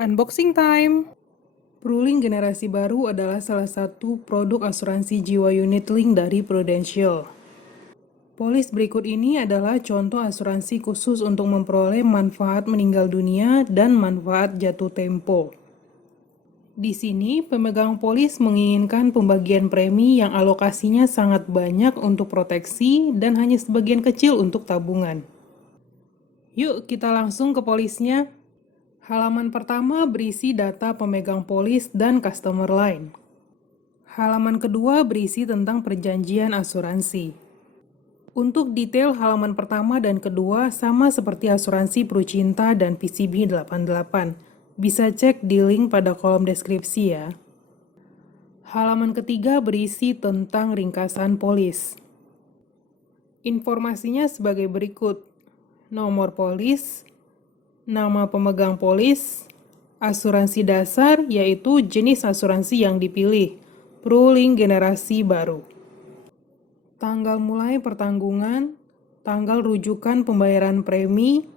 Unboxing time! Pruling generasi baru adalah salah satu produk asuransi jiwa unit link dari Prudential. Polis berikut ini adalah contoh asuransi khusus untuk memperoleh manfaat meninggal dunia dan manfaat jatuh tempo. Di sini, pemegang polis menginginkan pembagian premi yang alokasinya sangat banyak untuk proteksi dan hanya sebagian kecil untuk tabungan. Yuk kita langsung ke polisnya. Halaman pertama berisi data pemegang polis dan customer line. Halaman kedua berisi tentang perjanjian asuransi. Untuk detail halaman pertama dan kedua sama seperti asuransi Prucinta dan PCB 88. Bisa cek di link pada kolom deskripsi ya. Halaman ketiga berisi tentang ringkasan polis. Informasinya sebagai berikut: nomor polis, nama pemegang polis, asuransi dasar yaitu jenis asuransi yang dipilih, pruling generasi baru. Tanggal mulai pertanggungan, tanggal rujukan pembayaran premi,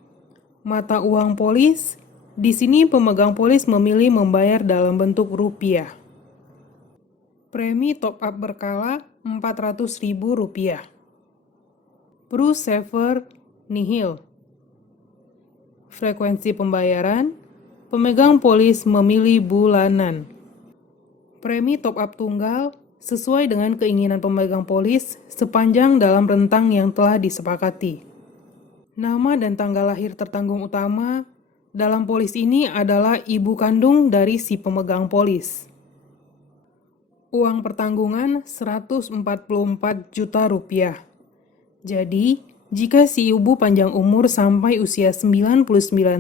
mata uang polis. Di sini pemegang polis memilih membayar dalam bentuk rupiah. Premi top up berkala Rp400.000. Pru Saver nihil. Frekuensi pembayaran, pemegang polis memilih bulanan. Premi top up tunggal sesuai dengan keinginan pemegang polis sepanjang dalam rentang yang telah disepakati. Nama dan tanggal lahir tertanggung utama dalam polis ini adalah ibu kandung dari si pemegang polis. Uang pertanggungan Rp144 juta. Jadi, jika si ibu panjang umur sampai usia 99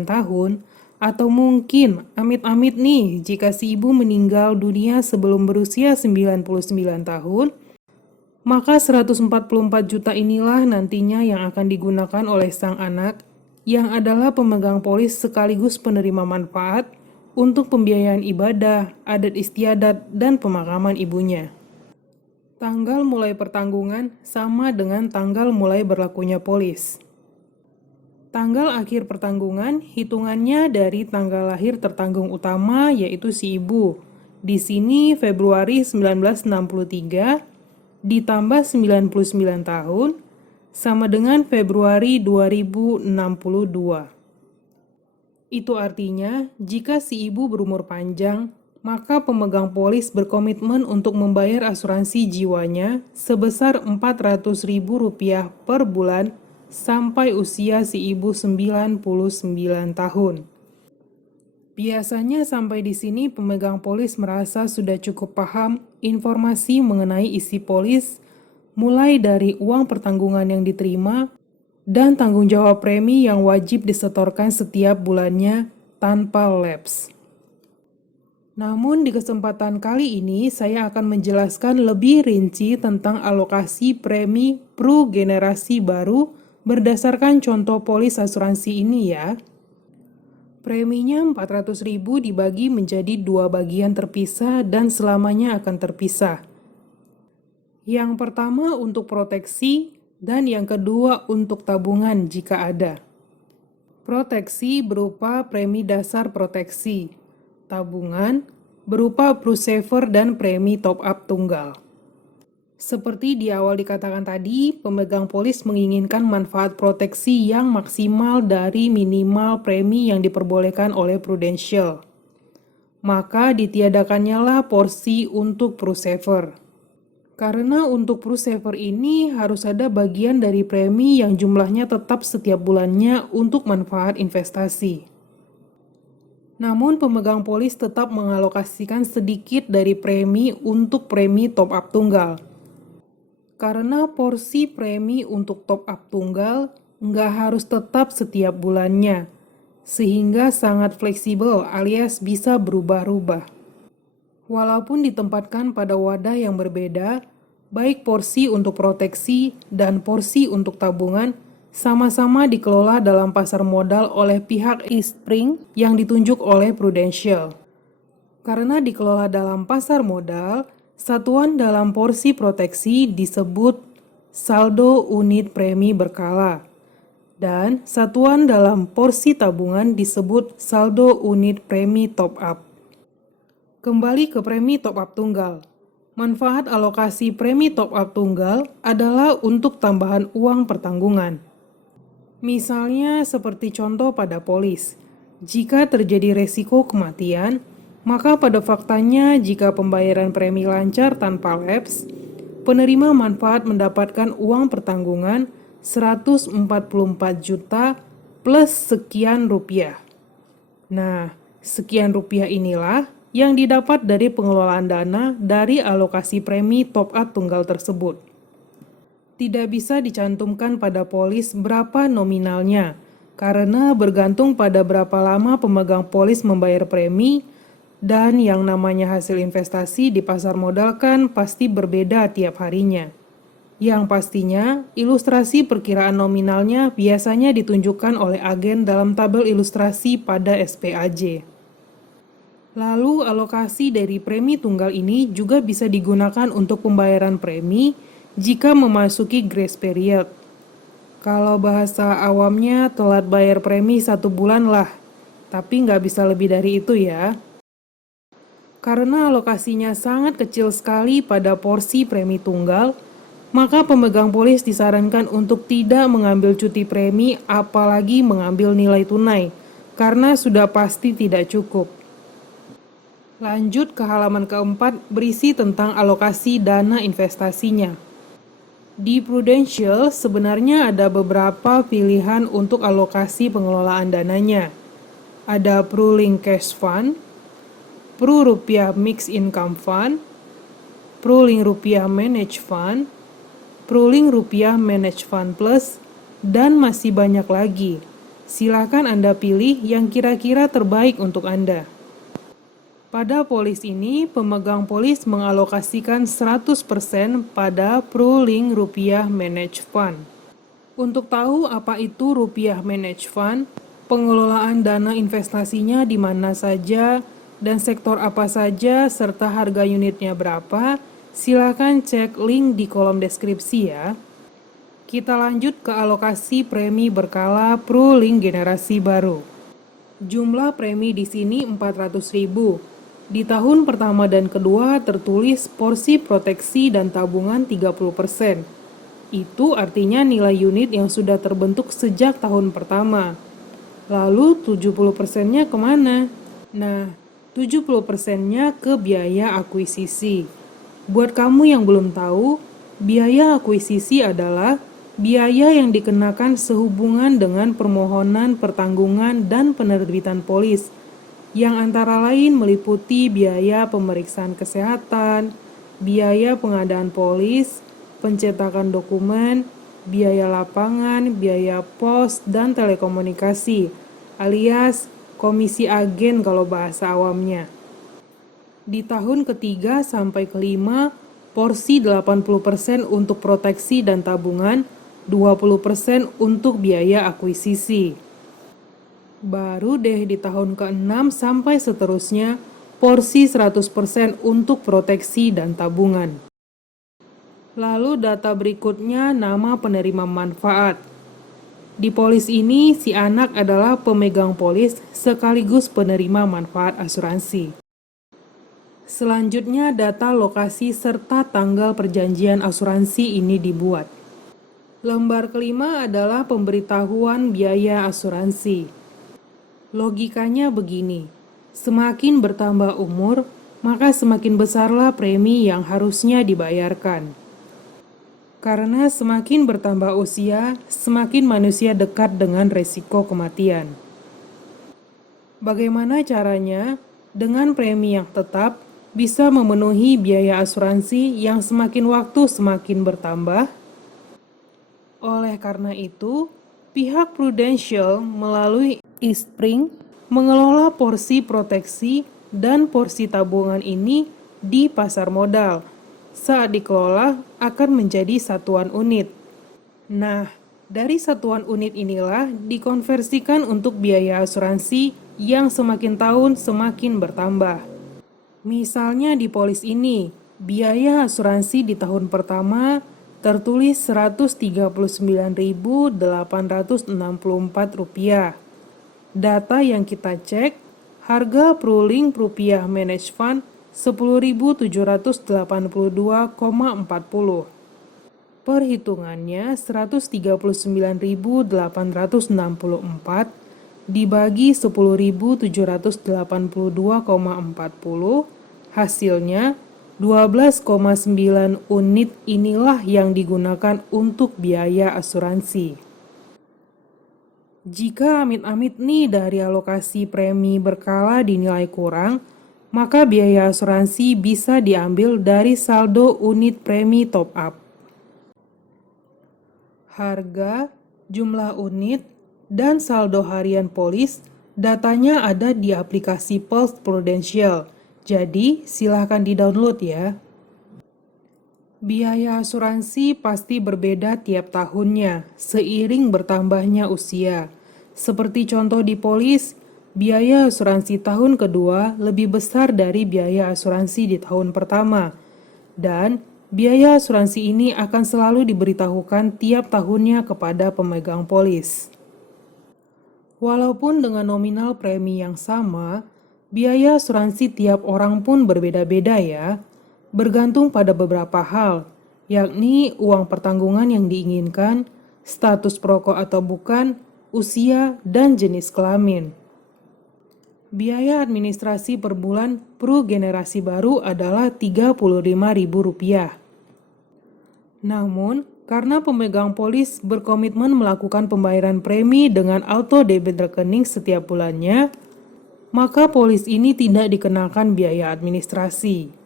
tahun, atau mungkin amit-amit nih jika si ibu meninggal dunia sebelum berusia 99 tahun, maka 144 juta inilah nantinya yang akan digunakan oleh sang anak yang adalah pemegang polis sekaligus penerima manfaat untuk pembiayaan ibadah, adat istiadat, dan pemakaman ibunya. Tanggal mulai pertanggungan sama dengan tanggal mulai berlakunya polis. Tanggal akhir pertanggungan hitungannya dari tanggal lahir tertanggung utama yaitu si ibu. Di sini Februari 1963 ditambah 99 tahun sama dengan Februari 2062. Itu artinya jika si ibu berumur panjang, maka pemegang polis berkomitmen untuk membayar asuransi jiwanya sebesar Rp400.000 per bulan sampai usia si ibu 99 tahun. Biasanya sampai di sini pemegang polis merasa sudah cukup paham informasi mengenai isi polis, mulai dari uang pertanggungan yang diterima dan tanggung jawab premi yang wajib disetorkan setiap bulannya tanpa lapse. Namun di kesempatan kali ini saya akan menjelaskan lebih rinci tentang alokasi premi Pru generasi baru berdasarkan contoh polis asuransi ini ya. Preminya Rp400.000 dibagi menjadi dua bagian terpisah dan selamanya akan terpisah. Yang pertama untuk proteksi dan yang kedua untuk tabungan jika ada. Proteksi berupa premi dasar proteksi. Tabungan berupa Pru Saver dan premi top up tunggal. Seperti di awal dikatakan tadi, pemegang polis menginginkan manfaat proteksi yang maksimal dari minimal premi yang diperbolehkan oleh Prudential. Maka ditiadakannya lah porsi untuk Pru Saver. Karena untuk Pru Saver ini harus ada bagian dari premi yang jumlahnya tetap setiap bulannya untuk manfaat investasi. Namun pemegang polis tetap mengalokasikan sedikit dari premi untuk premi top up tunggal. Karena porsi premi untuk top up tunggal nggak harus tetap setiap bulannya, sehingga sangat fleksibel alias bisa berubah-ubah. Walaupun ditempatkan pada wadah yang berbeda, baik porsi untuk proteksi dan porsi untuk tabungan sama-sama dikelola dalam pasar modal oleh pihak Eastspring yang ditunjuk oleh Prudential. Karena dikelola dalam pasar modal, satuan dalam porsi proteksi disebut saldo unit premi berkala. Dan satuan dalam porsi tabungan disebut saldo unit premi top up. Kembali ke premi top up tunggal. Manfaat alokasi premi top up tunggal adalah untuk tambahan uang pertanggungan. Misalnya seperti contoh pada polis, jika terjadi resiko kematian, maka pada faktanya jika pembayaran premi lancar tanpa lapse, penerima manfaat mendapatkan uang pertanggungan 144 juta plus sekian rupiah. Nah, sekian rupiah inilah yang didapat dari pengelolaan dana dari alokasi premi top up tunggal tersebut. Tidak bisa dicantumkan pada polis berapa nominalnya, karena bergantung pada berapa lama pemegang polis membayar premi, dan yang namanya hasil investasi di pasar modal kan pasti berbeda tiap harinya. Yang pastinya, ilustrasi perkiraan nominalnya biasanya ditunjukkan oleh agen dalam tabel ilustrasi pada SPAJ. Lalu alokasi dari premi tunggal ini juga bisa digunakan untuk pembayaran premi jika memasuki grace period. Kalau bahasa awamnya telat bayar premi 1 bulan lah, tapi nggak bisa lebih dari itu ya. Karena alokasinya sangat kecil sekali pada porsi premi tunggal, maka pemegang polis disarankan untuk tidak mengambil cuti premi apalagi mengambil nilai tunai, karena sudah pasti tidak cukup. Lanjut ke halaman keempat berisi tentang alokasi dana investasinya. Di Prudential sebenarnya ada beberapa pilihan untuk alokasi pengelolaan dananya. Ada Pru-Link Cash Fund, Pru Rupiah Mixed Income Fund, Pru-Link Rupiah Managed Fund, Pru-Link Rupiah Managed Fund Plus, dan masih banyak lagi. Silakan Anda pilih yang kira-kira terbaik untuk Anda. Pada polis ini, pemegang polis mengalokasikan 100% pada Pru-Link Rupiah Managed Fund. Untuk tahu apa itu Rupiah Managed Fund, pengelolaan dana investasinya di mana saja, dan sektor apa saja, serta harga unitnya berapa, silakan cek link di kolom deskripsi ya. Kita lanjut ke alokasi premi berkala Pru-Link generasi baru. Jumlah premi di sini 400.000. Di tahun pertama dan kedua tertulis porsi proteksi dan tabungan 30%. Itu artinya nilai unit yang sudah terbentuk sejak tahun pertama. Lalu 70%-nya kemana? Nah, 70%-nya ke biaya akuisisi. Buat kamu yang belum tahu, biaya akuisisi adalah biaya yang dikenakan sehubungan dengan permohonan pertanggungan dan penerbitan polis, yang antara lain meliputi biaya pemeriksaan kesehatan, biaya pengadaan polis, pencetakan dokumen, biaya lapangan, biaya pos, dan telekomunikasi, alias komisi agen kalau bahasa awamnya. Di tahun ketiga sampai kelima, porsi 80% untuk proteksi dan tabungan, 20% untuk biaya akuisisi. Baru deh di tahun ke-6 sampai seterusnya, porsi 100% untuk proteksi dan tabungan. Lalu data berikutnya nama penerima manfaat. Di polis ini, si anak adalah pemegang polis sekaligus penerima manfaat asuransi. Selanjutnya data lokasi serta tanggal perjanjian asuransi ini dibuat. Lembar kelima adalah pemberitahuan biaya asuransi. Logikanya begini, semakin bertambah umur, maka semakin besarlah premi yang harusnya dibayarkan. Karena semakin bertambah usia, semakin manusia dekat dengan resiko kematian. Bagaimana caranya? Dengan premi yang tetap, bisa memenuhi biaya asuransi yang semakin waktu semakin bertambah. Oleh karena itu, pihak Prudential melalui Eastspring mengelola porsi proteksi dan porsi tabungan ini di pasar modal. Saat dikelola akan menjadi satuan unit. Nah, dari satuan unit inilah dikonversikan untuk biaya asuransi yang semakin tahun semakin bertambah. Misalnya di polis ini, biaya asuransi di tahun pertama tertulis Rp139.864. Data yang kita cek, harga Pruling Rupiah Managed Fund 10.782,40. Perhitungannya 139.864 dibagi 10.782,40, hasilnya 12,9 unit inilah yang digunakan untuk biaya asuransi. Jika amit-amit nih dari alokasi premi berkala dinilai kurang, maka biaya asuransi bisa diambil dari saldo unit premi top up. Harga, jumlah unit, dan saldo harian polis, datanya ada di aplikasi Pulse Prudential. Jadi, silahkan di-download ya. Biaya asuransi pasti berbeda tiap tahunnya, seiring bertambahnya usia. Seperti contoh di polis, biaya asuransi tahun kedua lebih besar dari biaya asuransi di tahun pertama. Dan biaya asuransi ini akan selalu diberitahukan tiap tahunnya kepada pemegang polis. Walaupun dengan nominal premi yang sama, biaya asuransi tiap orang pun berbeda-beda ya, bergantung pada beberapa hal, yakni uang pertanggungan yang diinginkan, status perokok atau bukan, usia, dan jenis kelamin. Biaya administrasi per bulan Pru generasi baru adalah Rp35.000. Namun, karena pemegang polis berkomitmen melakukan pembayaran premi dengan auto debit rekening setiap bulannya, maka polis ini tidak dikenakan biaya administrasi.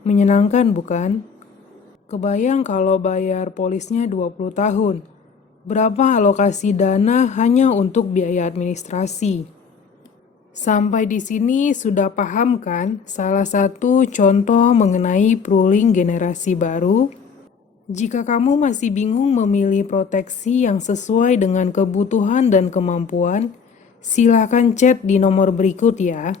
Menyenangkan bukan? Kebayang kalau bayar polisnya 20 tahun. Berapa alokasi dana hanya untuk biaya administrasi? Sampai di sini sudah paham kan salah satu contoh mengenai Pruling generasi baru? Jika kamu masih bingung memilih proteksi yang sesuai dengan kebutuhan dan kemampuan, silakan chat di nomor berikut ya.